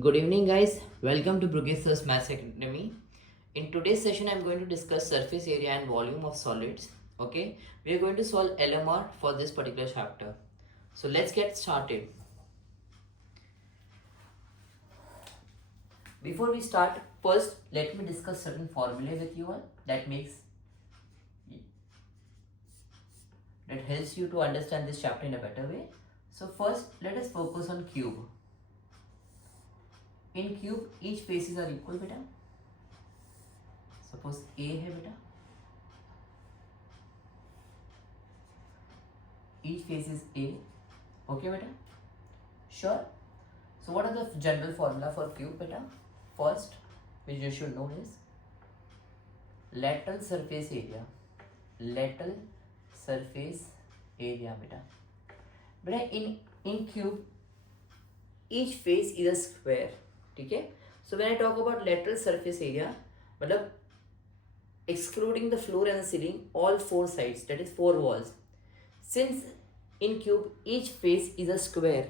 Good evening, guys. Welcome to Brugge's Maths Academy. In today's session, I'm going to discuss surface area and volume of solids. Okay, we are going to solve LMR for this particular chapter. So let's get started. Before we start, first let me discuss certain formulae with you all that helps you to understand this chapter in a better way. So first, let us focus on cube. In cube, each faces are equal, beta. Suppose A है बेटा, each face is A. Okay बेटा, sure. So what are the general formula for cube बेटा? First, which you should know is lateral surface area. Lateral surface area बेटा. बेटा in cube, each face is a square. ठीक है. So when I talk about lateral surface area, मतलब excluding the floor and the ceiling, all four sides, that is four walls. Since in cube each face is a square,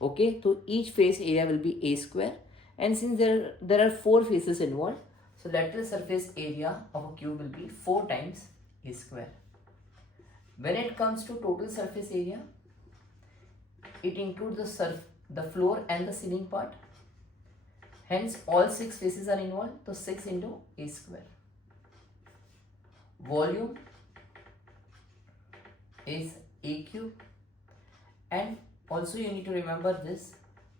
okay, so each face area will be a square, and since there are four faces involved, so lateral surface area of a cube will be 4 times a square. When it comes to total surface area, it includes the floor and the ceiling part. Hence all 6 faces are involved, so 6 into a square. Volume is a cube, and also you need to remember this,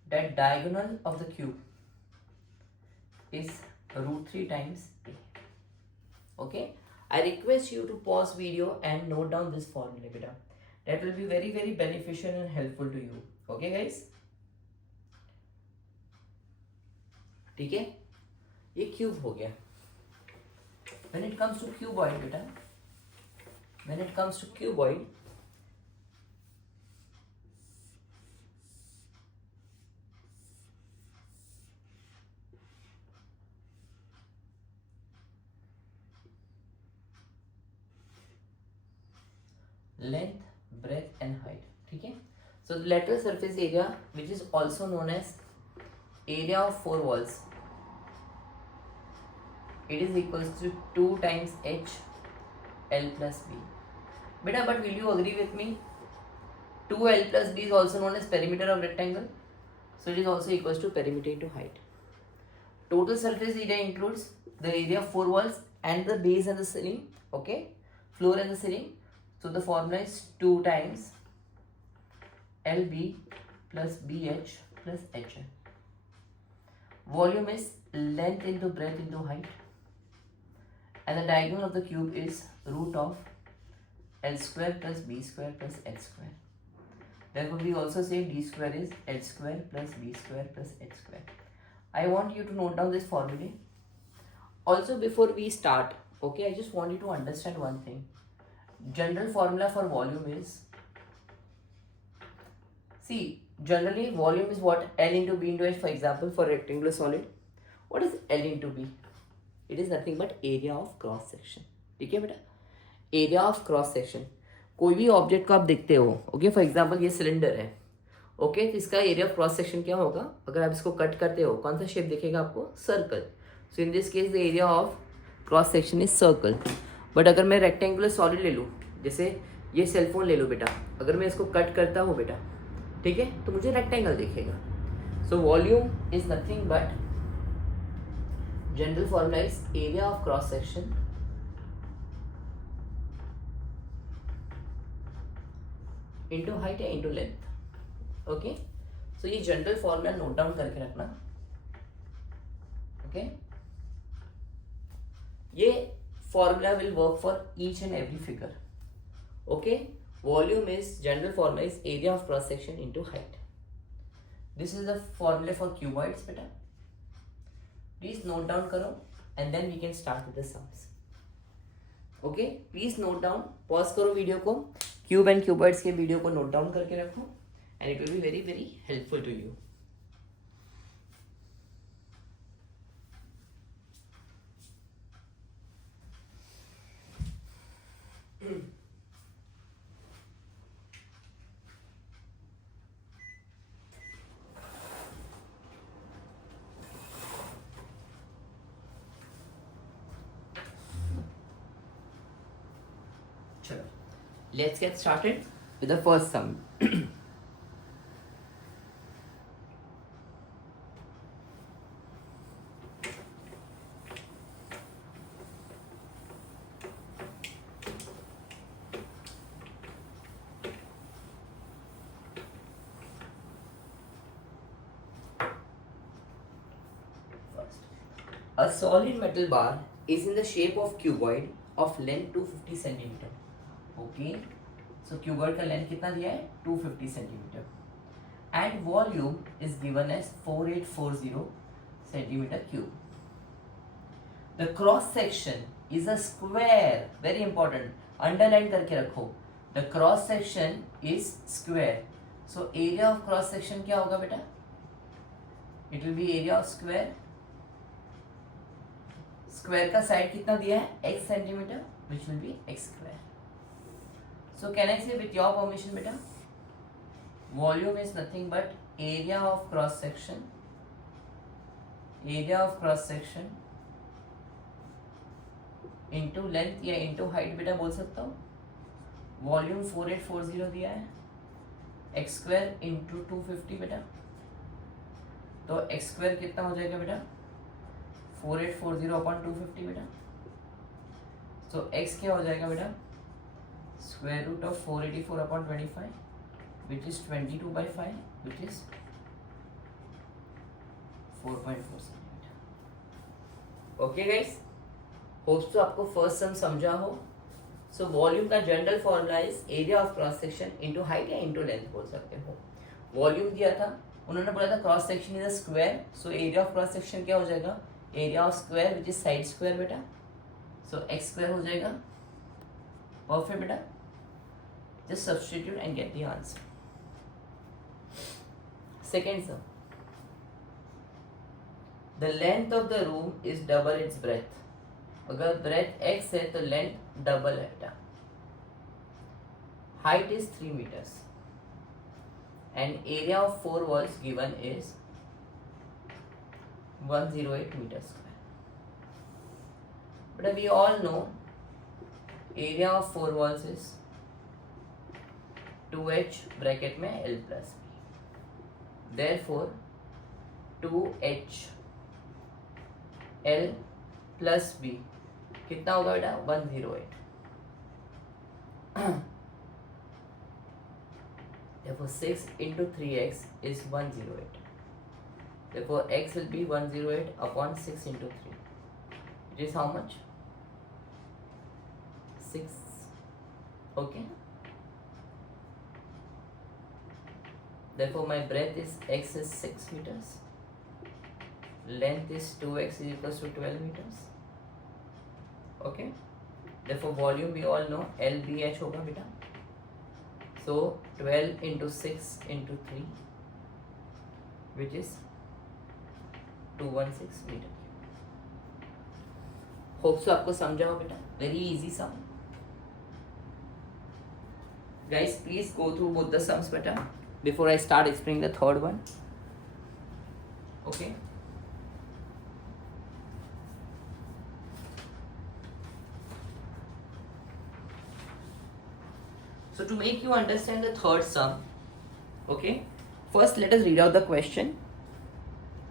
that diagonal of the cube is √3 times a. Okay, I request you to pause video and note down this formula beta. That will be very beneficial and helpful to you. Okay guys, ठीक है, ये cube हो गया. When it comes to cuboid beta, when it comes to cuboid, length, breadth and height. ठीक है. So the lateral surface area, which is also known as area of four walls, it is equals to 2 times h l plus b. Beta, but will you agree with me? 2l plus b is also known as perimeter of rectangle, so it is also equals to perimeter into height. Total surface area includes the area of four walls and the base and the ceiling, okay, floor and the ceiling. So the formula is 2 times lb plus bh plus hl. Volume is length into breadth into height, and the diagonal of the cube is root of l square plus b square plus h square. Therefore we also say d square is h square plus b square plus h square. I want you to note down this formula. Also before we start, okay, I just want you to understand one thing. General formula for volume is, see, generally volume is what? L into b into h. For example, for rectangular solid, what is L into b? It is nothing but area of cross section. ठीक है बेटा, area of cross section. कोई भी object को आप देखते हो, okay, for example ये सिलेंडर है, ओके, तो इसका एरिया ऑफ क्रॉस सेक्शन क्या होगा? अगर आप इसको कट करते हो, कौन सा शेप दिखेगा आपको? Circle. So in this case the area of cross section is circle. But अगर मैं रेक्टेंगुलर सॉलिड ले लूँ, जैसे ये सेलफोन ले लो बेटा, अगर मैं इसको कट करता हूँ बेटा, ठीक है, तो मुझे रेक्टेंगल दिखेगा. So volume is nothing but, general formula is area of cross section into height या इंटू लेंथ. ओके, सो ये जनरल फॉर्मूला नोट डाउन करके रखना. ओके, ये formula will work for each and every figure. Okay, volume is, general formula is area of cross section into height. This is the formula for cuboids बेटा. Please note down करो and then we can start with the sums. Okay, please note down, pause करो video को, cube and cuboids के video को note down करके रखो, and it will be very helpful to you. चलो, let's get started with the first sum. A solid metal bar is in the shape of cuboid of length 250 centimeter. Okay, so cuboid का length कितना दिया है 250 centimeter and volume is given as 4840 centimeter cube. The cross section is a square. Very important. Underline करके रखो. The cross section is square. So area of cross section क्या होगा बेटा? It will be area of square. Square का side कितना दिया है x centimetre which will be x square. So can I से विथ योर परमिशन बेटा volume is nothing but area of cross section into length या into height बेटा बोल सकता हूँ. वॉल्यूम 4840 दिया है x स्क्वायर इंटू 250 बेटा. तो x स्क्वायर कितना हो जाएगा बेटा 4840 अपॉन 250 बेटा. सो x क्या हो जाएगा बेटा square root of 484 upon 25 which is 22/5 which is 4.4 centimeter. Okay guys, hopes तो आपको फर्स्ट सम समझा हो. सो वॉल्यूम का general formula is area of cross section into height या इंटू लेंथ बोल सकते हो. वॉल्यूम दिया था, उन्होंने बोला था cross section is a square. So area of cross section क्या हो जाएगा area of square which is side square बेटा. सो एक्स स्क्वायर हो जाएगा. परफेक्ट बेटा. Just substitute and get the answer. Second sum, the length of the room is double its breadth. अगर breadth X है तो लेंथ डबल है बेटा. Height is 3 meters and area of 4 walls given is 108 meters square. But we all know area of 4 walls is 2h bracket में L plus B. Therefore 2h L plus B कितना होगा बेटा 108. Therefore 6 into 3x is 108. Therefore x will be 108 upon 6 into 3. It is how much? 6. Okay. Therefore my breadth is x is 6 meters. Length is 2x is equals to 12 meters. Okay. Therefore volume we all know LBH होगा बेटा. So 12 into 6 into 3 which is 216 metre. Hope so आपको समझा हो बेटा. Very easy sum. Guys please go through both the sums बेटा before I start explaining the third one. Okay. So to make you understand the third sum, okay, first let us read out the question,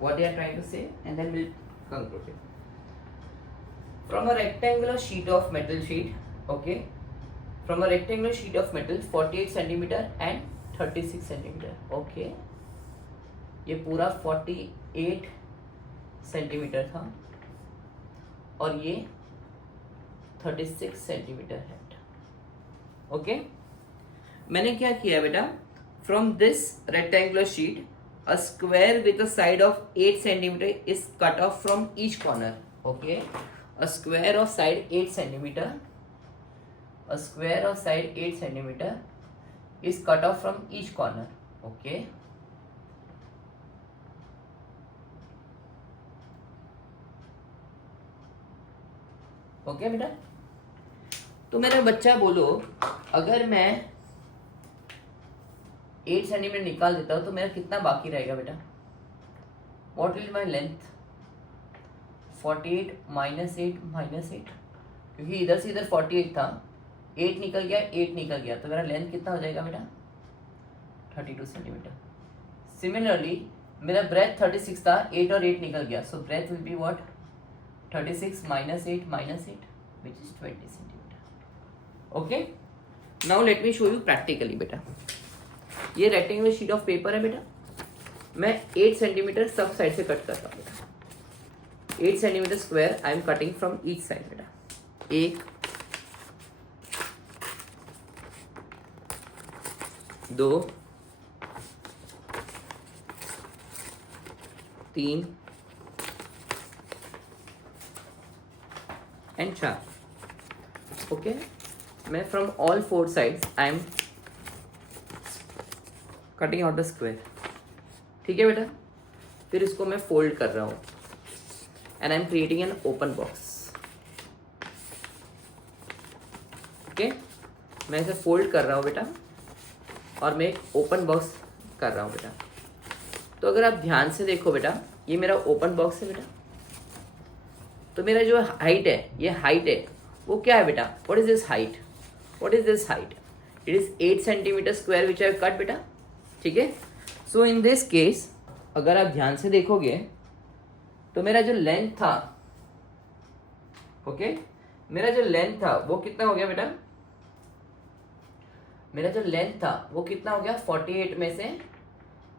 what they are trying to say, and then we'll conclude it. From a rectangular sheet of metal okay, from a rectangular sheet of metal 48 centimeter and 36 centimeter, okay, ये पूरा 48 centimetre था और ये 36 centimetre है. Okay, मैंने क्या किया बेटा, from this rectangular sheet a square with a side of 8 centimetre is cut off from each corner. Okay, a square of side 8 centimetre, a square of side 8 centimetre is cut off from each corner. Okay, okay बेटा. तो मेरा बच्चा बोलो, अगर मैं 8 centimetre निकाल देता हूं तो मेरा कितना बाकी रहेगा बेटा? What will my length? 48 -8 -8, क्योंकि इधर से इधर 48 था, 8 निकल गया, 8 निकल गया, तो मेरा लेंथ कितना हो जाएगा बेटा 32 सेंटीमीटर। सिमिलरली मेरा ब्रेथ 36 था, 8 और 8 निकल गया, so breadth will be what 36 minus 8 which is 20 centimetre. Okay, now let me show you practically बेटा। ये रेक्टेंगुलर शीट ऑफ पेपर है बेटा, मैं 8 सेंटीमीटर सब साइड से कट करता हूँ बेटा। 8 centimetre square I am cutting from each side बेटा। 1 2 3 एंड 4। ओके, मैं from all 4 sides I am cutting out the square. ठीक है बेटा, फिर इसको मैं फोल्ड कर रहा हूँ and I am creating an open box. Okay, मैं इसे फोल्ड कर रहा हूँ बेटा और मैं एक ओपन बॉक्स कर रहा हूँ बेटा। तो अगर आप ध्यान से देखो बेटा, ये मेरा ओपन बॉक्स है बेटा, तो मेरा जो हाइट है, ये हाइट है वो क्या है बेटा, what is this height, what is this height, it is 8 centimetre square which I cut बेटा। ठीक है, सो इन दिस केस अगर आप ध्यान से देखोगे तो मेरा जो लेंथ था, ओके, मेरा जो लेंथ था वो कितना हो गया बेटा, मेरा जो लेंथ था वो कितना हो गया 48 में से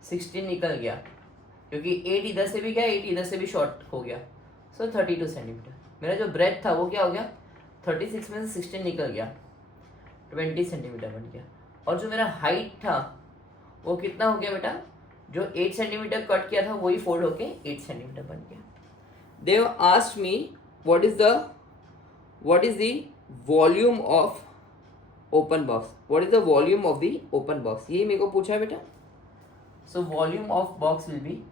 16 निकल गया, क्योंकि 8 इधर से भी गया, 8 इधर से भी शॉर्ट हो गया, सो 32 सेंटीमीटर। मेरा जो ब्रेथ था वो क्या हो गया 36 में से 16 निकल गया, 20 सेंटीमीटर बन गया। और जो मेरा हाइट था वो कितना हो गया बेटा, जो 8 सेंटीमीटर कट किया था वही फोल्ड होके 8 सेंटीमीटर बन गया। They asked me what is the volume of open box, what is the volume of the open box, ये मेरे को पूछा है बेटा। So volume of box will be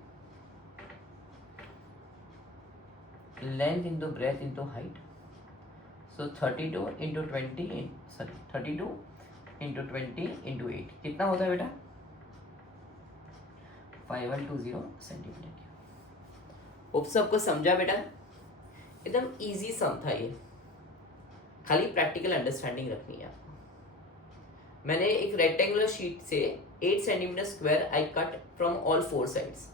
length into breadth into height, so 32 into 20 32 into 20 into 8 कितना होता है बेटा 5120 सेंटीमीटर। होप सबको समझा बेटा, एकदम इजी सम था ये, खाली प्रैक्टिकल अंडरस्टैंडिंग रखनी है आपको। मैंने एक रेक्टेंगुलर शीट से 8 centimetre square I cut from all 4 sides.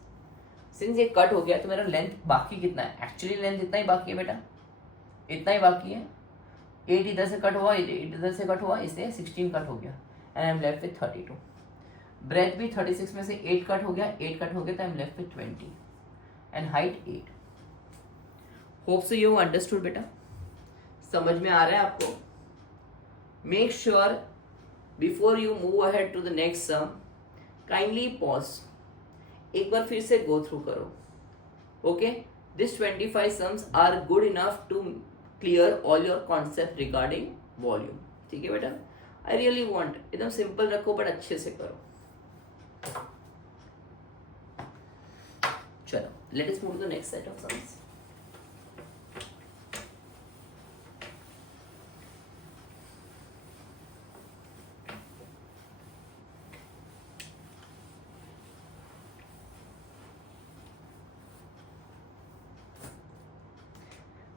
Since ये कट हो गया तो मेरा लेंथ बाकी कितना है, एक्चुअली लेंथ इतना ही बाकी है बेटा, इतना ही बाकी है। 8 इधर से कट हुआ, 8 इधर से कट हुआ, इससे 16 कट हो गया and I am left with 32। Breadth भी 36 में से 8 कट हो गया, 8 कट हो गया तो I am left with 20 and height 8। Hope so you understood बेटा, समझ में आ रहा है आपको। Make sure before you move ahead to the next sum, kindly pause, एक बार फिर से गो थ्रू करो। Okay, this 25 sums are good enough to clear all your concept regarding volume. ठीक है बेटा, आई रियली वॉन्ट एकदम सिंपल रखो बट अच्छे से करो। चलो, late us move to the next set of sums.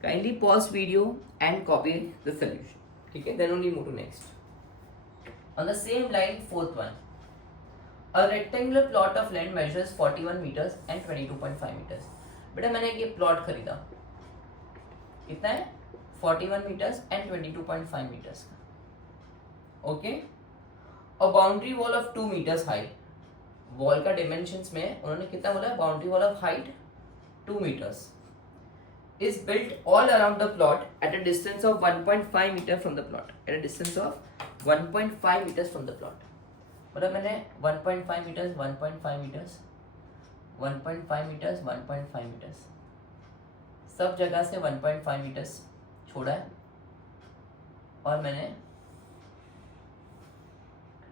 Kindly pause video and copy the solution. ठीक है, then only move to next. On the same line, fourth one. A rectangular plot of land measures 41 meters and 22.5 meters. बेटा मैंने ये plot खरीदा, कितना है 41 meters and 22.5 meters का। Okay, और boundary wall of 2 meters height, wall का dimensions में उन्होंने कितना बोला है, boundary wall of height 2 meters is built all around the plot at a distance of 1.5 meter from the plot, at a distance of 1.5 meters from the plot। मतलब मैंने 1.5 meters 1.5 meters 1.5 meters 1.5 meters सब जगह से 1.5 meters छोड़ा है और मैंने,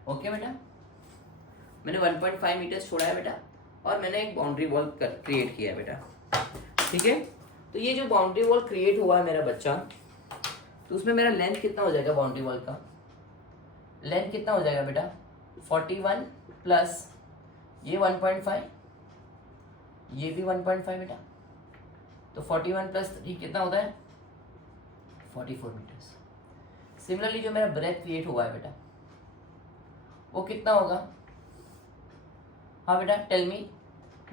okay बेटा, मैंने 1.5 meters छोड़ा है बेटा और मैंने एक बाउंड्री वॉल क्रिएट किया है बेटा। ठीक है, तो ये जो बाउंड्री वॉल क्रिएट हुआ है मेरा बच्चा, तो उसमें मेरा लेंथ कितना हो जाएगा, बाउंड्री वॉल का लेंथ कितना हो जाएगा बेटा 41 प्लस ये 1.5, ये भी 1.5 बेटा, तो 41 प्लस 3 कितना होता है 44 मीटर्स। सिमिलरली जो मेरा ब्रेथ क्रिएट हुआ है बेटा वो कितना होगा? हाँ बेटा, tell me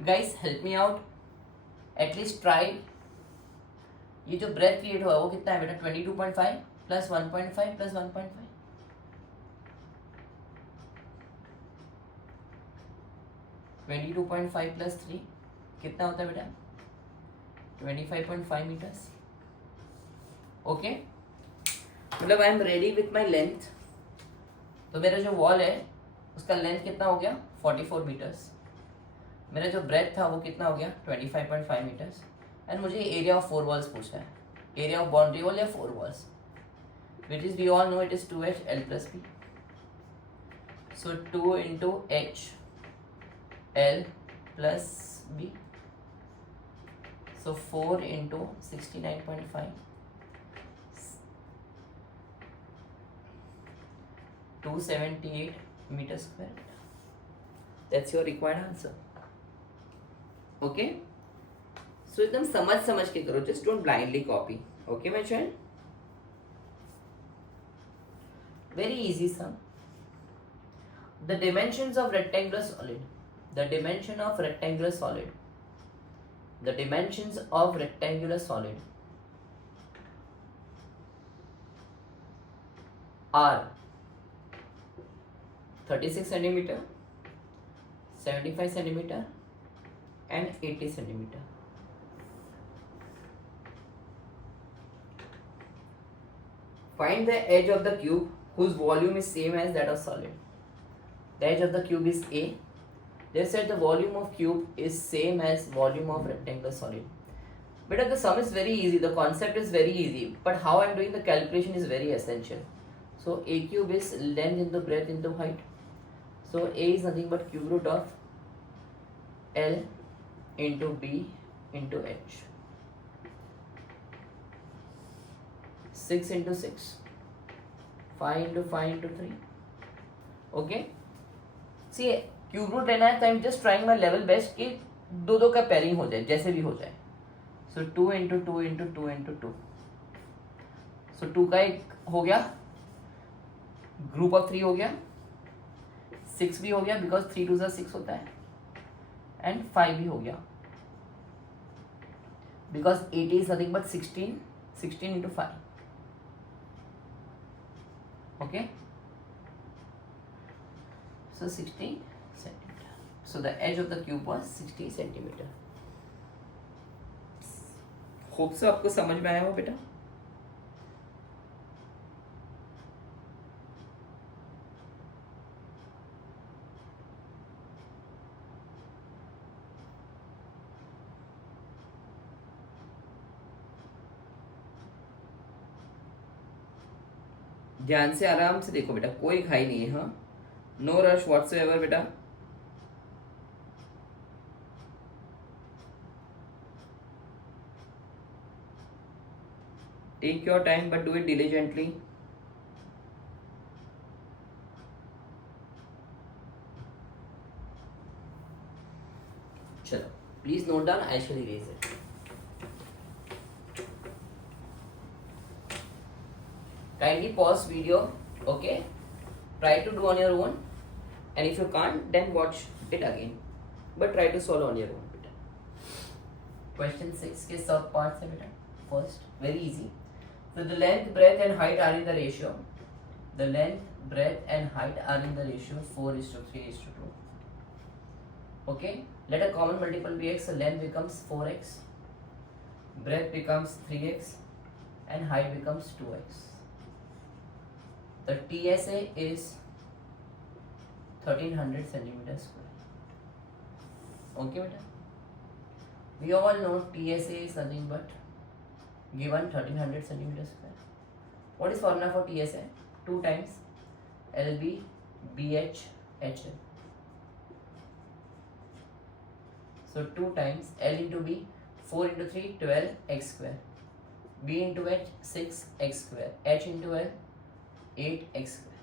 guys, help me out, at least try. ये जो ब्रेथ क्रिएट हुआ है वो कितना है बेटा? 22.5 प्लस 1.5 प्लस 1.5, 22.5 प्लस 3 कितना होता है बेटा? 25.5 मीटर्स। ओके, मतलब I am ready with my length. तो मेरा जो वॉल है उसका लेंथ कितना हो गया? 44 मीटर्स। मेरा जो ब्रेथ था वो कितना हो गया? 25.5 मीटर्स। एंड मुझे एरिया ऑफ 4 वॉल्स पूछना है, एरिया ऑफ बाउंड्री वॉल या 4 walls, which is we all know it is 2h L plus B. So 2 into H L plus B. So 4 into 69.5, 278 meters square. That's your required answer. Okay? So एकदम समझ के करो, just don't blindly copy. Okay my child? Very easy sum. The dimensions of rectangular solid. The dimension of rectangular solid. The dimensions of rectangular solid are 36 centimeter, 75 centimeter and 80 centimeter. Find the edge of the cube whose volume is same as that of solid. The edge of the cube is A. They said the volume of cube is same as volume of rectangular solid. But the sum is very easy, the concept is very easy, but how I am doing the calculation is very essential. So A cube is length into breadth into height. So A is nothing but cube root of L into B into H. 6 into 6, 5 into 5 into 3. Okay. See, cube root लेना है तो I am just trying my level best कि दो का pairing हो जाए, जैसे भी हो जाए. सो 2 इंटू 2 इंटू 2 इंटू 2. सो 2 का एक हो गया, ग्रुप ऑफ 3 हो गया, 6 भी हो गया बिकॉज 3 2 6 होता है, एंड 5 भी हो गया because 80 is nothing but 16 into 5. Okay, so 60 centimeter. So the edge of the cube was 60 centimeter. Hope से आपको समझ में आया हो बेटा. ध्यान से आराम से देखो बेटा, कोई घाई नहीं है. हाँ, नो रश व्हाट्सएवर बेटा. Take your time but do it diligently. चलो, please note down, I shall erase it. Kindly pause video, okay? Try to do on your own, and if you can't, then watch it again. But try to solve on your own, beta. Question 6 के सब parts है बेटा. First, very easy. So the length, breadth, and height are in the ratio. The length, breadth, and height are in the ratio 4:3:2. Okay. Let a common multiple be x. So length becomes 4x, breadth becomes 3x, and height becomes 2x. The TSA is 1300 centimeters square. Okay, beta. We all know TSA is nothing but given 1300 centimeters square. What is formula for TSA? 2 times LB BH HL. So 2 times L into B, 4 into 3, 12 x square. B into H, 6 x square. H into L, 8x square.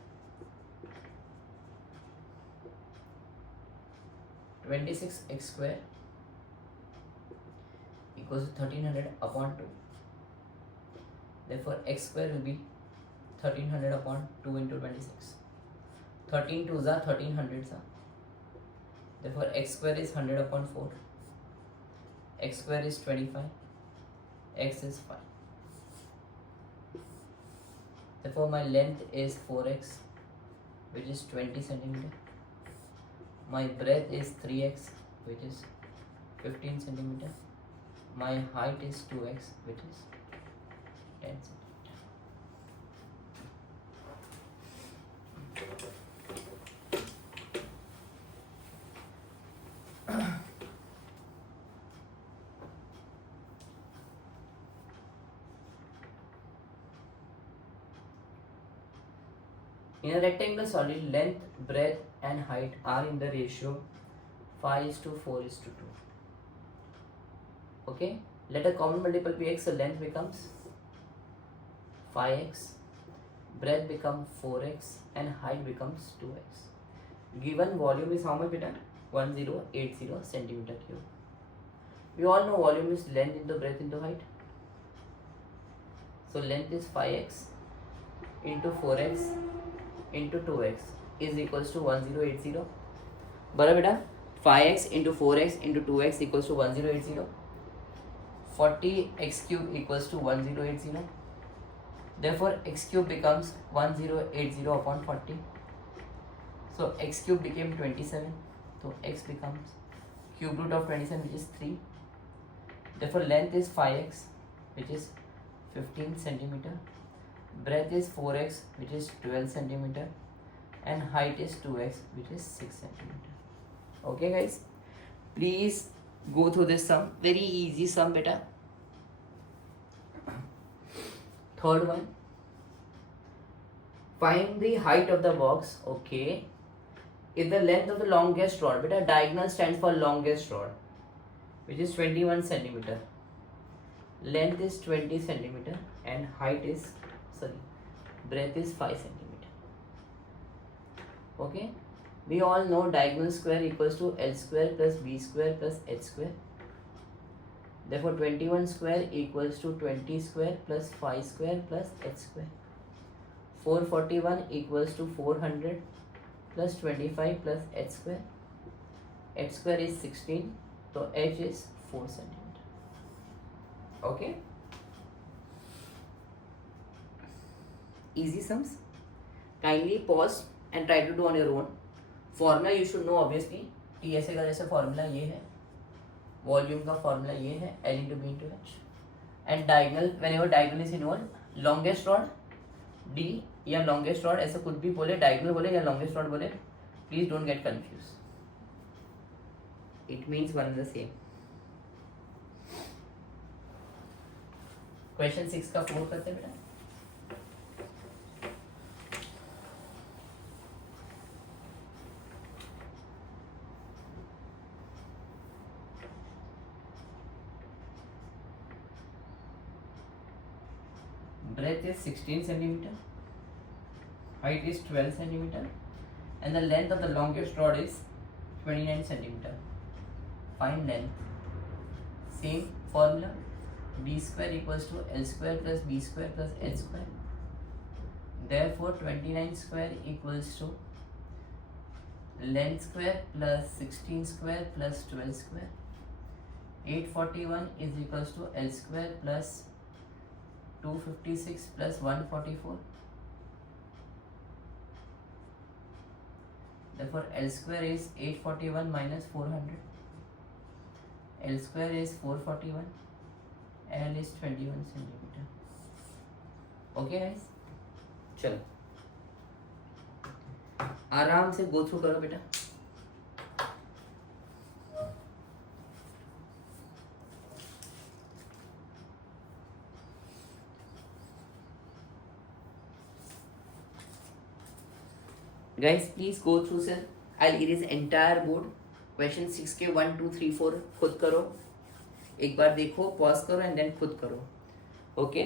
26x square equals to 1300 upon 2. Therefore x square will be 1300 upon 2 into 26. 13 2s are 1300s are. Therefore x square is 100 upon 4. X square is 25. X is 5. Therefore my length is 4x, which is 20 centimeter. My breadth is 3x, which is 15 centimeter. My height is 2x, which is 10 centimeter. In a rectangular solid, length, breadth and height are in the ratio 5:4:2. Okay, let a common multiple be x, so length becomes 5x, breadth becomes 4x and height becomes 2x. Given volume is how much beta? 1080 centimeter cube. We all know volume is length into breadth into height. So length is 5x into 4x into 2x is equals to 1080. बराबर बेटा 5x into 4x into 2x equals to 1080. 40x cube equals to 1080. Therefore x cube becomes 1080 upon 40. So x cube became 27. So x becomes cube root of 27, which is 3. Therefore length is 5x, which is 15 centimeter. Breadth is 4x, which is 12 centimeter, and height is 2x, which is 6 centimeter. Okay guys, please go through this sum. Very easy sum beta. Third one, find the height of the box. Okay, if the length of the longest rod, beta, diagonal stands for longest rod, which is 21 centimeter. Length is 20 centimeter and height is breadth is 5 centimeter. Okay, we all know diagonal square equals to L square plus B square plus H square. Therefore 21 square equals to 20 square plus 5 square plus H square. 441 equals to 400 plus 25 plus H square. H square is 16, so H is 4 centimeter. Okay, easy sums. Kindly pause and try to do on your own. Formula you should know obviously. TSA का जैसे formula ये है, volume का formula ये है, L into B into H. And diagonal, whenever diagonal is involved, longest rod D या longest rod ऐसा कुछ भी बोले, diagonal बोले या longest rod बोले, please don't get confused. It means one and the same. Question 6 का 4 करते हैं बेटा. Breadth is 16 centimeter, height is 12 centimeter, and the length of the longest rod is 29 centimeter. Find length. Same formula. D square equals to L square plus B square plus H square. Therefore 29 square equals to length square plus 16 square plus 12 square. 841 is equals to L square plus 256 plus 144. Therefore L square is 841 minus 400. L square is 441. L is 21 centimeter. Okay guys, चलो आराम से go through करो बेटा. Guys, please go through sir. I'll erase entire board. Question 6 के 1 2 3 4 खुद करो. एक बार देखो, पॉज करो एंड देन खुद करो. Okay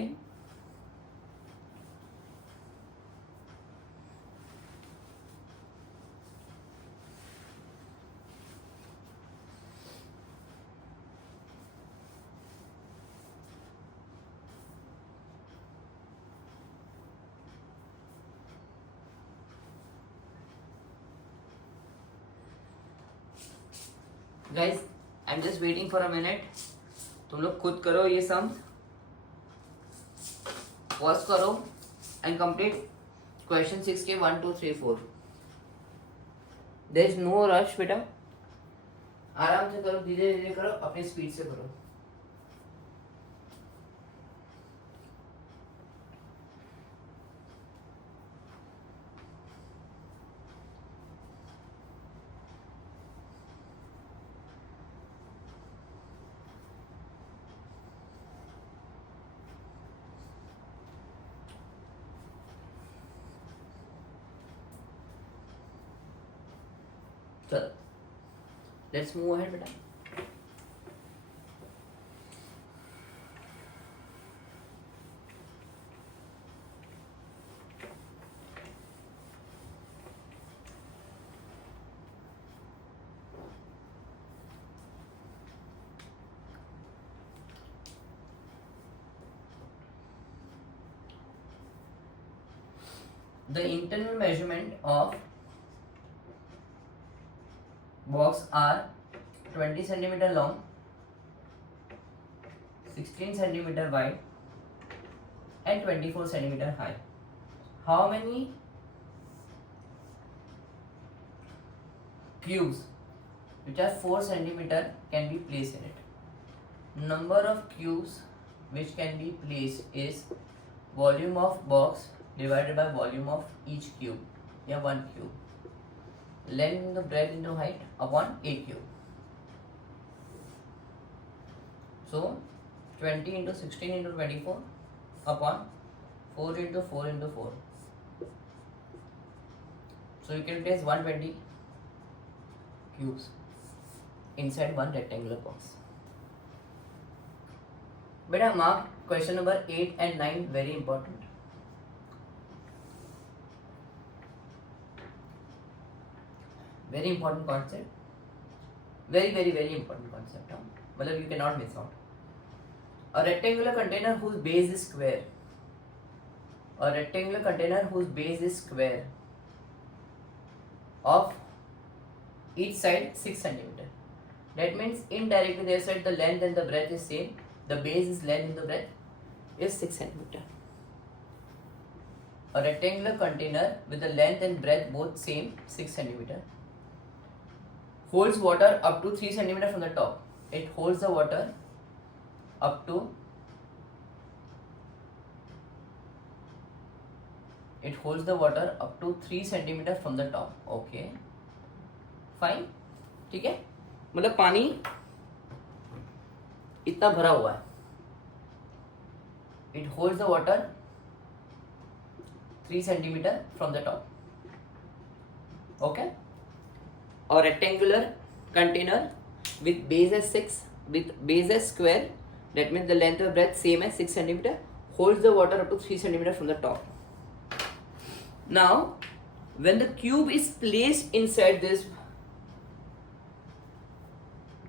guys I am just waiting for a minute. तुम लोग खुद करो ये सम, पॉज करो एंड कंप्लीट क्वेश्चन 6 के 1 2 3 4. देयर इज नो रश बेटा, आराम से करो, धीरे धीरे करो, अपनी स्पीड से करो. चलो लेट्स मूव अहेड बेटा. The internal measurement of box are 20 centimeter long, 16 centimeter wide and 24 centimeter high. How many cubes which are 4 centimeter can be placed in it? Number of cubes which can be placed is volume of box divided by volume of each cube, या one cube. Length into breadth into height upon a cube. So 20 into 16 into 24 upon 4 into 4 into 4. So you can place 120 cubes inside one rectangular box. Beta, mark question number 8 and 9 very important. Very important concept. Very important concept. मतलब you cannot miss out. A rectangular container whose base is square. A rectangular container whose base is square. Of each side 6 centimeter. That means indirectly they said the length and the breadth is same. The base is length and the breadth is 6 centimeter. A rectangular container with the length and breadth both same 6 centimeter. Holds water up to 3 centimeter from the top. It holds the water up to 3 centimeter from the top. Okay, fine. ठीक है, मतलब पानी इतना भरा हुआ है. It holds the water 3 centimeter from the top. Okay. A rectangular container with base as 6 with base as square, that means the length and breadth same as 6 centimeter, holds the water up to 3 centimeter from the top. Now when the cube is placed inside this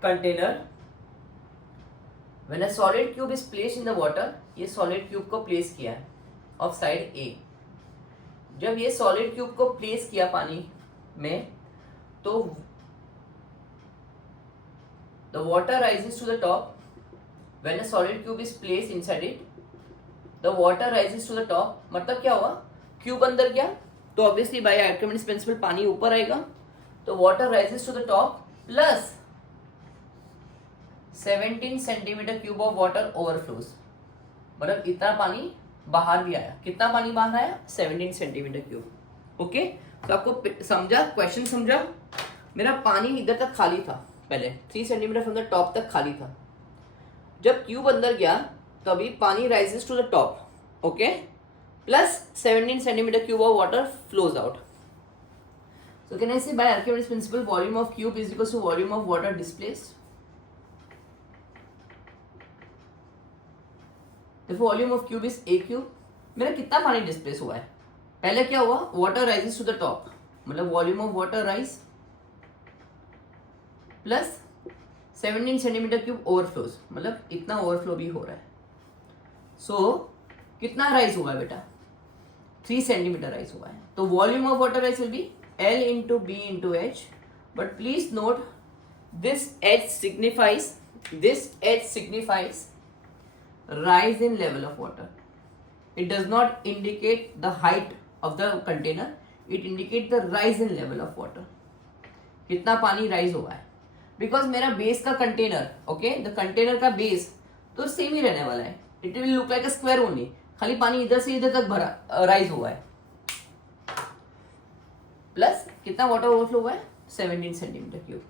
container, when a solid cube is placed in the water, ये solid cube को place किया है of side A. जब ये solid cube को place किया पानी में, तो the water rises to the top. When a solid cube is placed inside it, the water rises to the top. मतलब क्या हुआ, क्यूब अंदर गया तो ऑब्वियसली बाय आर्किमिडीज प्रिंसिपल पानी ऊपर आएगा, तो water rises to the top plus 17 centimetre cube of water overflows. मतलब इतना पानी बाहर भी आया. कितना पानी बाहर आया? 17 सेंटीमीटर क्यूब. ओके, तो आपको समझा, क्वेश्चन समझा. मेरा पानी इधर तक खाली था, पहले 3 सेंटीमीटर फ्रॉम द टॉप तक खाली था. जब क्यूब अंदर गया तो अभी पानी rises to the top. Okay, plus 17 centimetre cube of water flows out. So can I say by Archimedes principle volume of cube is equal to volume of water displaced? The volume of cube is a cube. मेरा कितना पानी displace हुआ है? पहले क्या हुआ? Water rises to the top, मतलब volume of water rise plus 17 centimetre cube overflows, मतलब इतना ओवरफ्लो भी हो रहा है. सो कितना राइज हुआ है बेटा? 3 सेंटीमीटर राइज हुआ है. तो volume of water rise will be L into B into H. But please note this H signifies rise in level of water. It does not indicate the height of the container, it indicates the rise in level of water. कितना पानी rise हुआ है, because मेरा base का container, okay, the container का base तो same ही रहने वाला है, it will look like a square only, खाली पानी इधर से इधर तक भरा राइज हुआ है. प्लस कितना वाटर ओवरफ्लो हुआ है, 17 centimetre cube.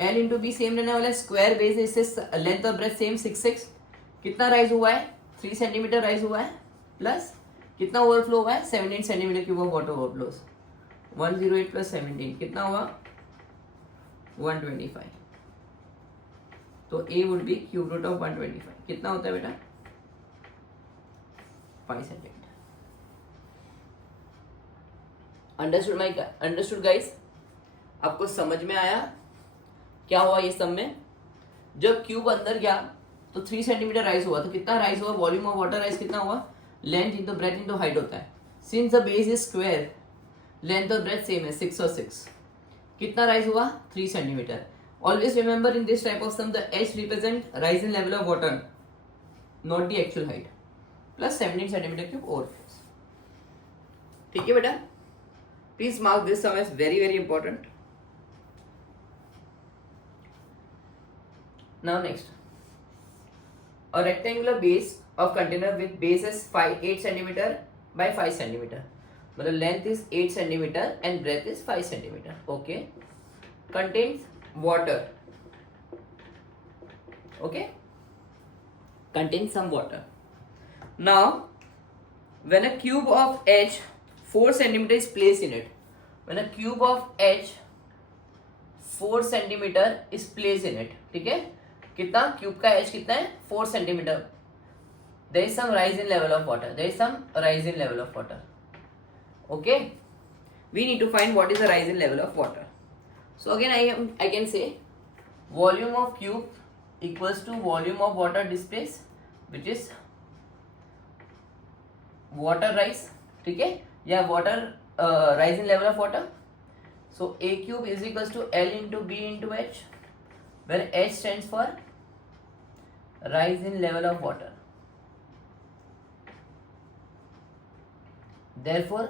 L into B same रहने वाला है, स्क्वायर बेस, इससे लेंथ और ब्रेथ सेम 6 कितना राइज हुआ है, 3 सेंटीमीटर राइज हुआ है. प्लस कितना ओवरफ्लो हुआ है, 17 centimetre cube of water overflows. 108 plus 17 कितना हुआ, 125. तो a would be cube root of 125. कितना होता है बेटा, 5 सेंटीमीटर. अंडरस्टूड गाइस, आपको समझ में आया क्या हुआ ये सब में. जब क्यूब अंदर गया तो 3 सेंटीमीटर राइज हुआ, तो कितना राइज हुआ, वॉल्यूम ऑफ वाटर राइज कितना हुआ, length into breadth into height होता है. Since the base is square, length और ब्रेथ सेम है, 6 और 6, कितना राइज हुआ, 3 centimetre. Always remember in this type of sum the H represent rise in level of water, not the actual height. Plus 17 centimetre cube overflows. ठीक है बेटा, please mark this sum as very very important. Now next, a rectangular base of container with base is 8 centimeter by 5 centimeter. मतलब length is 8 centimeter and breadth is 5 centimeter. Okay. Contains water. Okay. Contains some water. Now, when a cube of H 4 centimeter is placed in it, when a cube of H 4 centimeter is placed in it, ठीक है, कितना cube का H कितना है, 4 centimetre. There is some rise in level of water, there is some rise in level of water. Okay, we need to find what is the rise in level of water. So again I can say volume of cube equals to volume of water displace, which is water rise. ठीक है, या water rise in level of water. So a cube is equals to L into B into H, where H stands for rise in level of water. Therefore,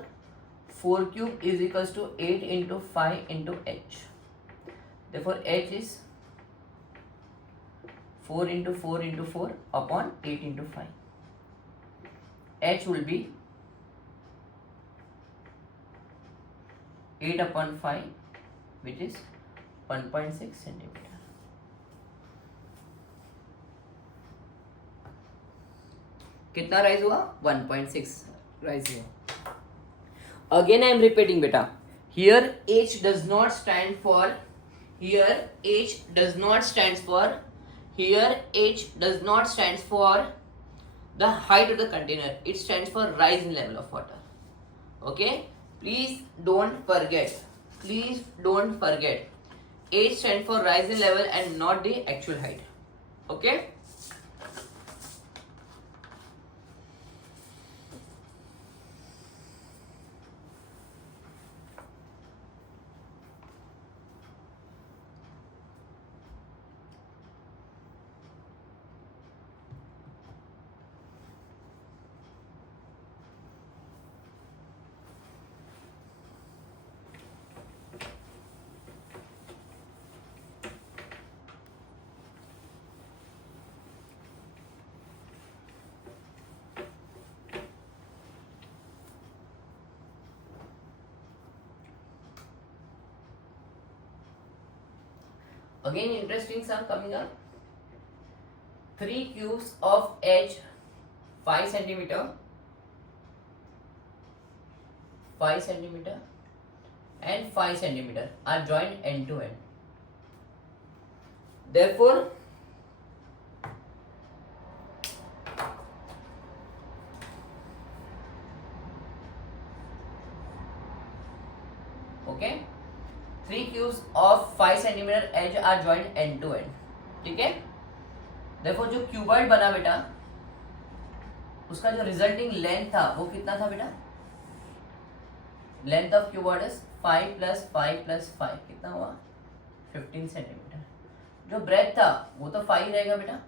4 cube is equals to 8 into 5 into H. Therefore, H is 4 into 4 into 4 upon 8 into 5. H will be 8 upon 5, which is 1.6 centimeter. कितना rise हुआ, 1.6 rise हुआ. Again I am repeating बेटा, here H does not stand for, here H does not stands for, here H does not stands for the height of the container, it stands for rise in level of water. Okay, please don't forget, H stands for rise in level and not the actual height. Okay. Again interesting sum coming up. 3 cubes of H 5 centimeter, 5 centimeter and 5 centimeter are joined end to end. Therefore, okay, 3 cubes of 5 centimeter edge are joined end to end. ठीक है, देखो जो cuboid बना बेटा, उसका जो resulting length था वो कितना था बेटा, लेंथ ऑफ क्यूबॉइड इज 5 + 5 + 5 कितना हुआ, 15 सेंटीमीटर। जो ब्रेथ था वो तो 5 रहेगा बेटा,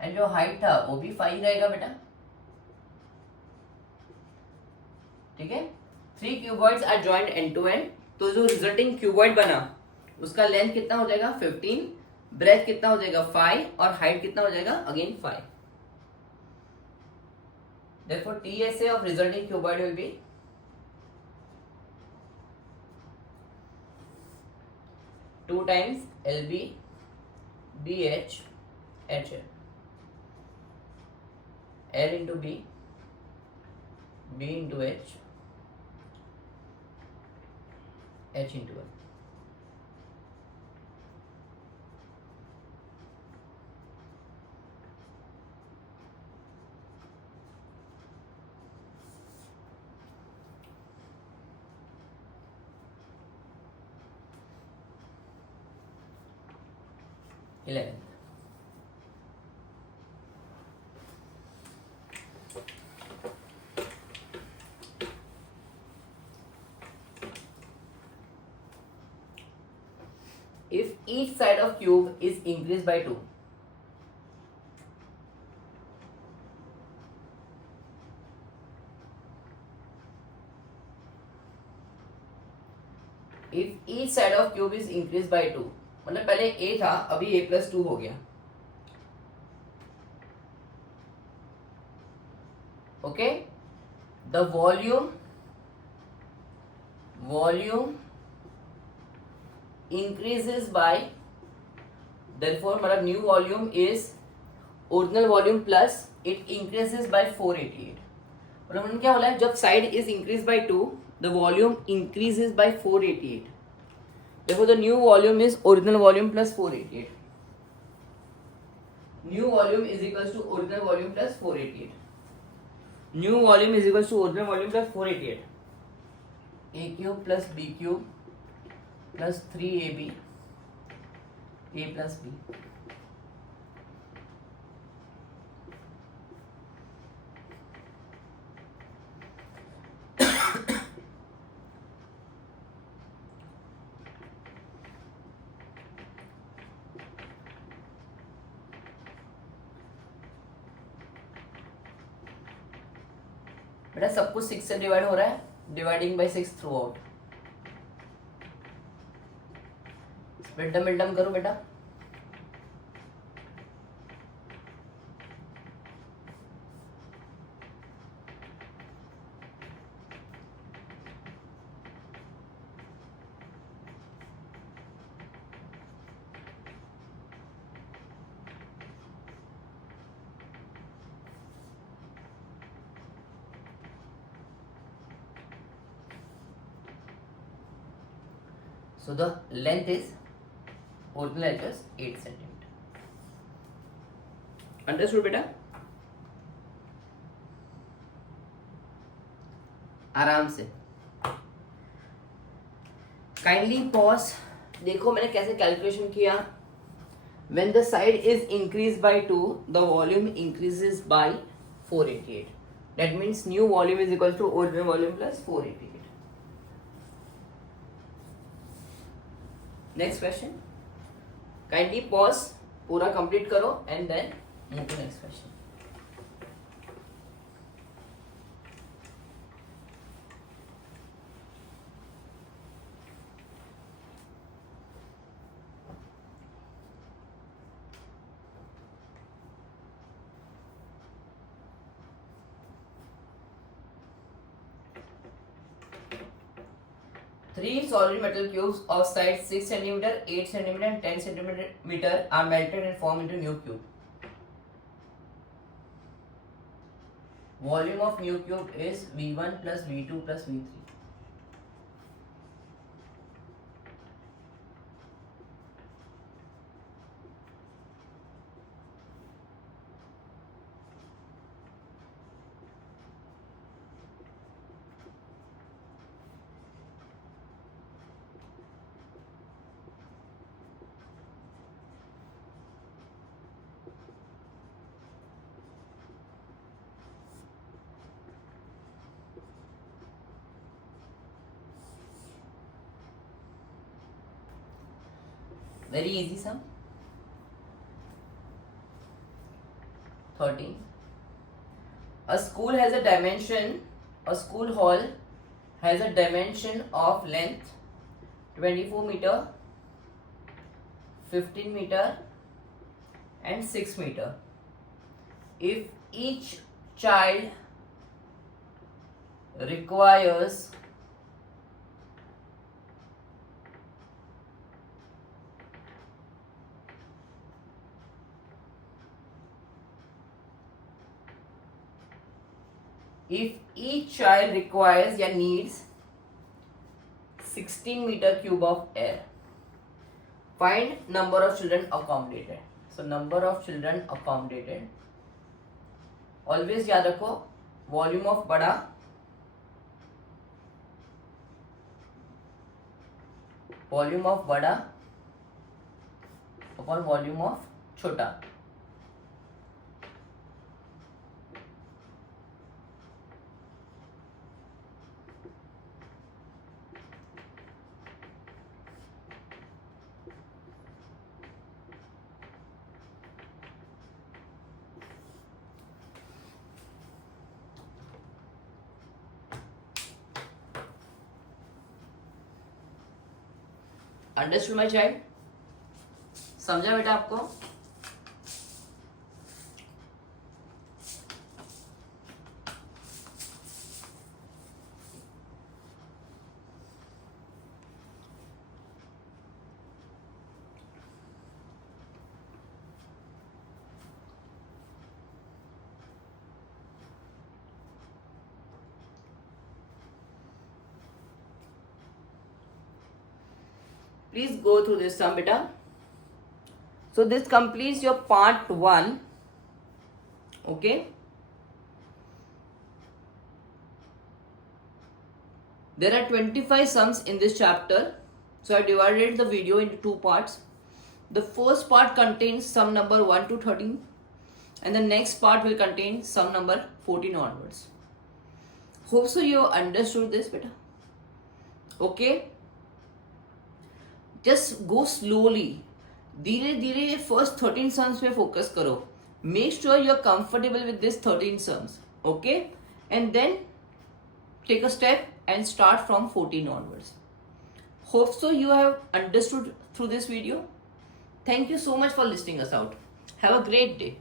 एंड जो हाइट था वो भी 5 रहेगा बेटा, ठीक है। 3 cuboids are joint end to end, तो जो रिजल्टिंग क्यूबॉइड बना उसका लेंथ कितना हो जाएगा 15, ब्रेथ कितना हो जाएगा 5 और हाइट कितना हो जाएगा again 5। therefore TSA of resulting cuboid will be 2 times LB BH HL, L into B, B into H, H into L. If each side of cube is increased by 2, if each side of cube is increased by 2, मतलब पहले a था अभी a plus 2 हो गया, okay, the volume increases by, therefore मतलब new volume is original volume plus it increases by 488, मतलब क्या बोला है, जब side is increase by 2 the volume increases by 488, therefore the new volume is original volume plus 488, new volume is equals to original volume plus 488, new volume is equals to original volume plus 488, a cube plus b cube plus 3ab a plus b, बेटा सब कुछ 6 से divide हो रहा है, dividing by 6 through out, split medium करो बेटा, so the length is original edges 8 centimeter. Understood बेटा? आराम से काइंडली पॉज, देखो मैंने कैसे कैलकुलेशन किया। When the side is increased by 2, the volume increases by 488. That means new volume is equal to original volume plus 488. Next question. Kindly pause, पूरा complete करो and then move to next question. Three solid metal cubes of size 6 cm, 8 cm and 10 cm are melted and form into new cube. Volume of new cube is V1 plus V2 plus V3. Very easy sum. 13. A school hall has a dimension of length 24 meter, 15 meter and 6 meter. If each child requires या needs 16 meter cube of air, find number of children accommodated. So number of children accommodated, always याद रखो volume of बड़ा upon volume of छोटा. Understood my child? समझा बेटा आपको? Please go through this sum beta. So this completes your part 1. Okay. There are 25 sums in this chapter. So I divided the video into 2 parts. The first part contains sum number 1 to 13 and the next part will contain sum number 14 onwards. Hope so you understood this beta. Okay. Just go slowly. धीरे धीरे first 13 sums पे focus करो. Make sure you are comfortable with this 13 sums. Okay? And then take a step and start from 14 onwards. Hope so you have understood through this video. Thank you so much for listening us out. Have a great day.